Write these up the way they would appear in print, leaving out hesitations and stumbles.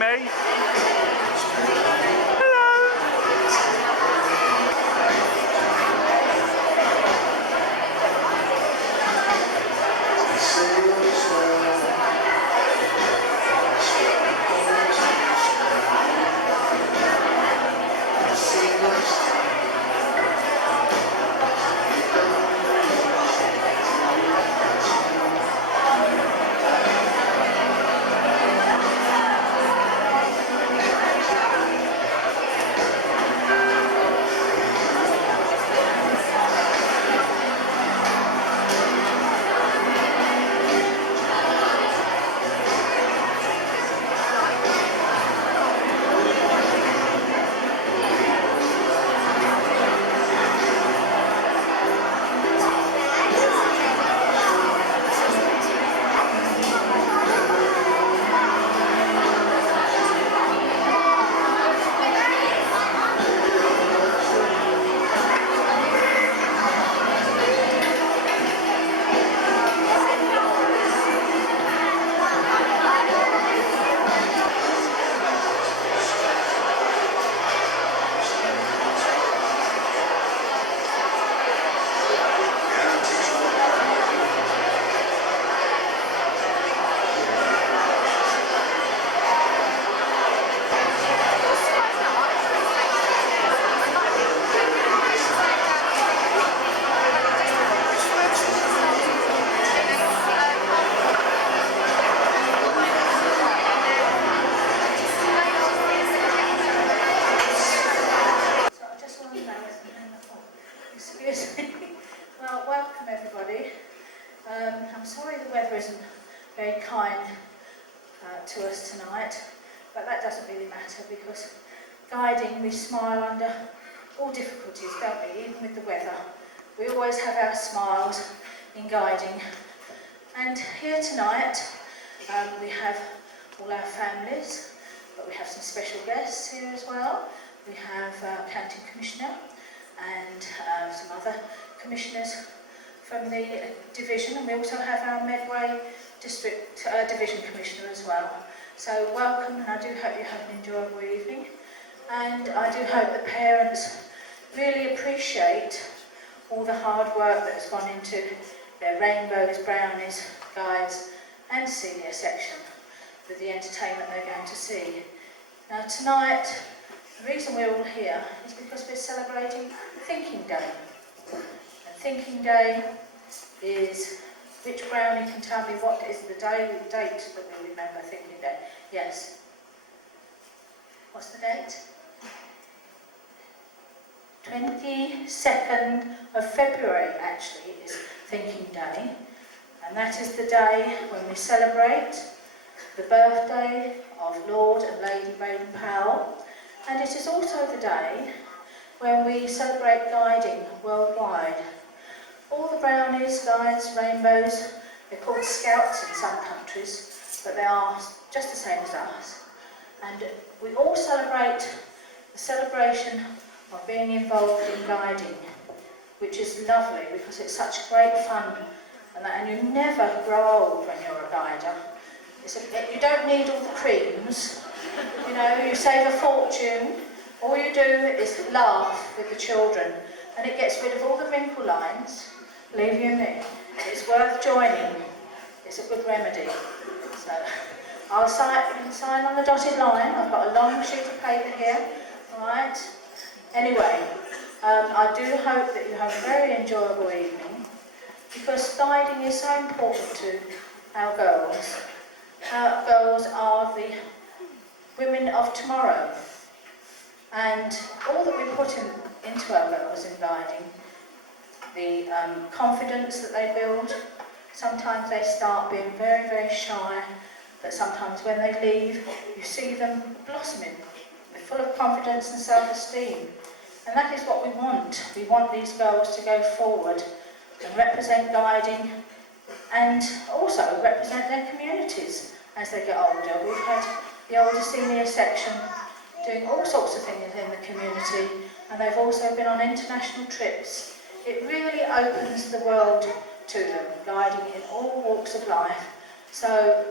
Amy. Hello. Well, welcome everybody. I'm sorry the weather isn't very kind to us tonight, but that doesn't really matter because guiding, we smile under all difficulties, don't we? Even with the weather. We always have our smiles in guiding. And here tonight we have all our families, but we have some special guests here as well. We have our County Commissioner and some other commissioners from the division, and we also have our Medway District Division Commissioner as well. So welcome, and I do hope you have an enjoyable evening, and I do hope the parents really appreciate all the hard work that has gone into their Rainbows, Brownies, Guides and senior section with the entertainment they're going to see. Now tonight, the reason we're all here is because we're celebrating Thinking Day. And Thinking Day is, which Brownie can tell me what is the date that we remember Thinking Day? Yes. What's the date? 22nd of February actually is Thinking Day. And that is the day when we celebrate the birthday of Lord and Lady Baden-Powell. And it is also the day when we celebrate guiding worldwide. All the Brownies, Guides, Rainbows, they're called Scouts in some countries, but they are just the same as us. And we all celebrate the celebration of being involved in guiding, which is lovely because it's such great fun, and you never grow old when you're a guider. You don't need all the creams, you know, you save a fortune. All you do is laugh with the children, and it gets rid of all the wrinkle lines. Believe you me, it's worth joining. It's a good remedy. So I'll sign on the dotted line. I've got a long sheet of paper here. All right. Anyway, I do hope that you have a very enjoyable evening, because guiding is so important to our girls. Our girls are the women of tomorrow, and all that we put into our girls in guiding, the confidence that they build. Sometimes they start being very, very shy, but sometimes when they leave, you see them blossoming. They're full of confidence and self-esteem. And that is what we want. We want these girls to go forward and represent guiding and also represent their communities as they get older. We've had the older senior section doing all sorts of things in the community, and they've also been on international trips. It really opens the world to them, guiding in all walks of life. So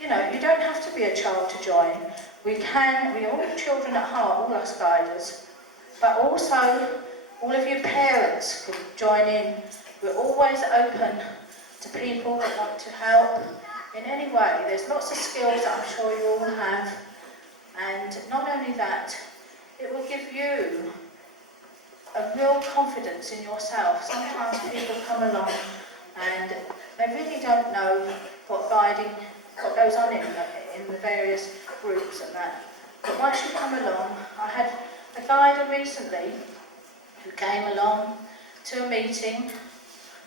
you know, you don't have to be a child to join. We all children at heart, all us guiders, but also all of you parents could join in. We're always open to people that want to help in any way. There's lots of skills that I'm sure you all have, and not only that, it will give you a real confidence in yourself. Sometimes people come along and they really don't know what goes on in the various groups and that. But once you come along, I had a guider recently who came along to a meeting.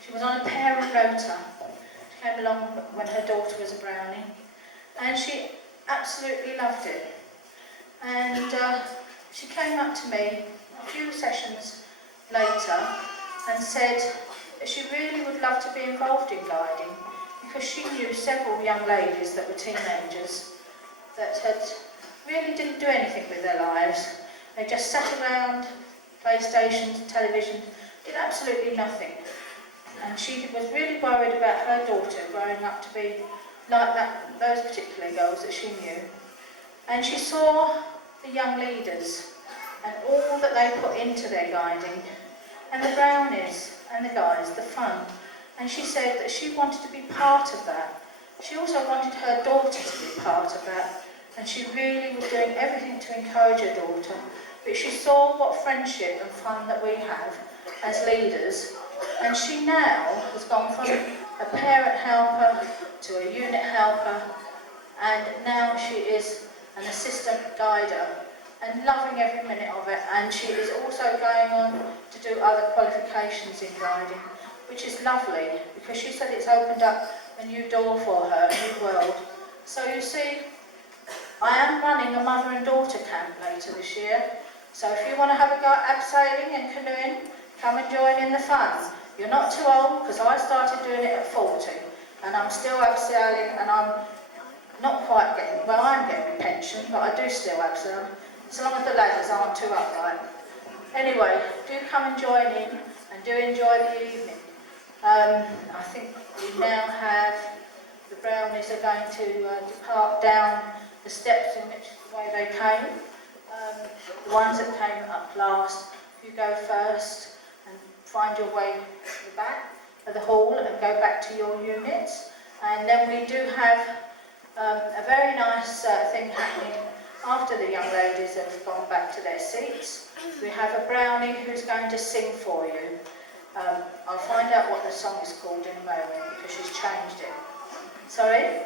She was on a parent rota. She came along when her daughter was a Brownie, and she absolutely loved it. And she came up to me a few sessions later and said that she really would love to be involved in guiding, because she knew several young ladies that were teenagers that really didn't do anything with their lives. They just sat around, PlayStations, television, did absolutely nothing. And she was really worried about her daughter growing up to be like those particular girls that she knew. And she saw the young leaders and all that they put into their guiding, and the Brownies and the guys, the fun. And she said that she wanted to be part of that. She also wanted her daughter to be part of that, and she really was doing everything to encourage her daughter. But she saw what friendship and fun that we have as leaders, and she now has gone from a parent helper to a unit helper, and now she is an assistant guider and loving every minute of it. And she is also going on to do other qualifications in guiding, which is lovely, because she said it's opened up a new door for her, a new world. So you see, I am running a mother and daughter camp later this year. So if you want to have a go at abseiling and canoeing, come and join in the fun. You're not too old, because I started doing it at 40, and I'm still abseiling, and I'm not quite getting, well, I'm getting a pension, but I do still abseil, so long as the ladders aren't too upright. Anyway, do come and join in, and do enjoy the evening. I think we now have, the Brownies are going to depart down the steps in which the way they came. The ones that came up last, you go first and find your way to the back of the hall and go back to your units. And then we do have a very nice thing happening after the young ladies have gone back to their seats. We have a Brownie who's going to sing for you. I'll find out what the song is called in a moment, because she's changed it. Sorry?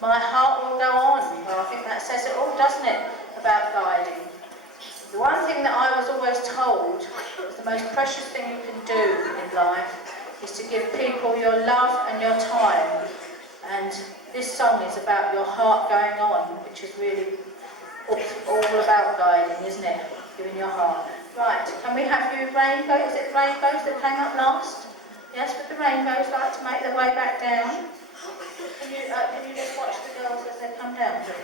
My heart will go on. Well, I think that says it all, doesn't it, about guiding. The one thing that I was always told is the most precious thing you can do in life is to give people your love and your time. And this song is about your heart going on, which is really all about guiding, isn't it? Giving your heart. Right, can we have you rainbow? Is it rainbows that came up last? Yes, but the rainbows like to make their way back down. Can you just watch the girls as they come down, please?